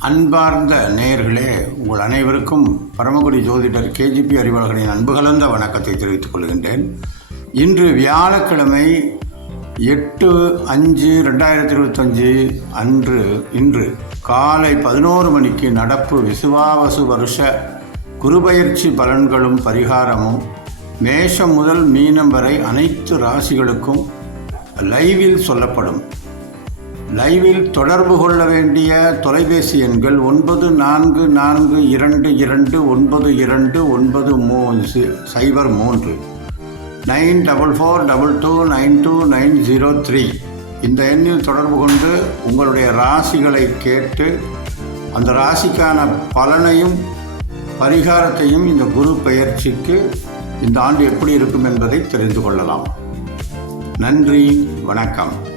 அன்பார்ந்த நேயர்களே உங்கள் அனைவருக்கும் பரமக்குடி ஜோதிடர் கேஜிபி அறிவாளர்களின் அன்பு கலந்த வணக்கத்தை தெரிவித்துக் கொள்கின்றேன். இன்று வியாழக்கிழமை எட்டு அஞ்சு ரெண்டாயிரத்தி இருபத்தஞ்சு அன்று இன்று காலை பதினோரு மணிக்கு நடப்பு விசுவாவசு வருஷ குருபயிற்சி பலன்களும் பரிகாரமும் மேஷம் முதல் மீனம் வரை அனைத்து ராசிகளுக்கும் லைவில் சொல்லப்படும். லைவில் தொடர்பு கொள்ள வேண்டிய தொலைபேசி எண்கள் ஒன்பது நான்கு நான்கு இரண்டு இரண்டு ஒன்பது இரண்டு ஒன்பது மூ சைபர் மூன்று. Nine double four double two nine two nine zero three. இந்த எண்ணில் தொடர்பு கொண்டு உங்களுடைய ராசிகளை கேட்டு அந்த ராசிக்கான பலனையும் பரிகாரத்தையும் இந்த குரு பெயர்ச்சிக்கு இந்த ஆண்டு எப்படி இருக்கும் என்பதை தெரிந்து கொள்ளலாம். நன்றி வணக்கம்.